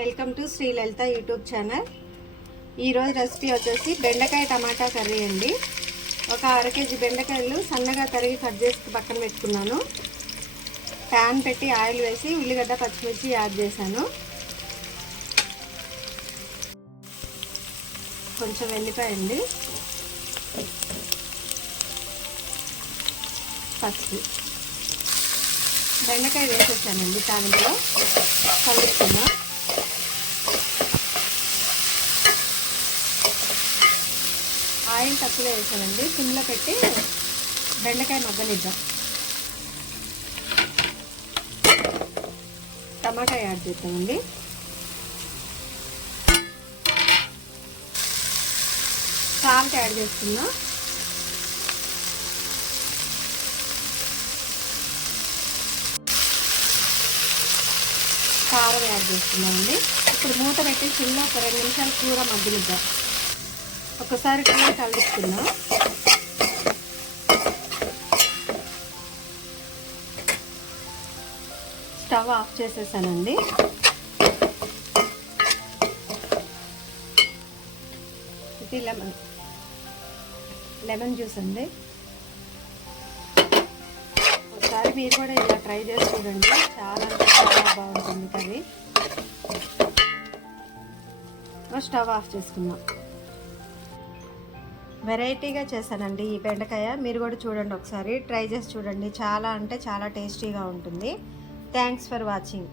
Welcome to Shri Lalitha YouTube channel. ఈరోజు recipe వచ్చేసి బెండకాయ టమాటా కర్రీ అండి. ఒక అరకేజీ బెండకాయలు సన్నగా తరిగి కట్ చేసి పక్కన పెట్టుకున్నాను. ప్యాన్ పెట్టి ఆయిల్ వేసి ఉల్లిగడ్డ పచ్చిమిర్చి యాడ్ చేశాను. కొంచెం వెల్లిపాయ అండి, పసుపు, బెండకాయ వేసేసానండి. తాలింపులో కలుపుతున్నా. ఆయిల్ తక్కువ వేసానండి. సిమ్లో పెట్టి బెండకాయ మగ్గనిద్దాం. టమాటా యాడ్ చేద్దామండి. సాల్ట్ యాడ్ చేస్తున్నా. కారం యాడ్ చేస్తున్నామండి. ఇప్పుడు మూత పెట్టి సిమ్లో ఒక 2 నిమిషాలు కూర మగ్గనిద్దాం. ఒకసారి కూర కలుపుతున్నా. స్టవ్ ఆఫ్ చేసేసానండి. ఇది లెమన్ జ్యూస్ అండి. ఒకసారి మీరు కూడా ఇలా ట్రై చేసి చూడండి. చాలా బాగుంటుంది కర్రీ. స్టవ్ ఆఫ్ చేసుకుందాం. వెరైటీగా చేశానండి ఈ బెండకాయ. మీరు కూడా చూడండి, ఒకసారి ట్రై చేసి చూడండి. చాలా అంటే చాలా టేస్టీగా ఉంటుంది. Thanks for watching.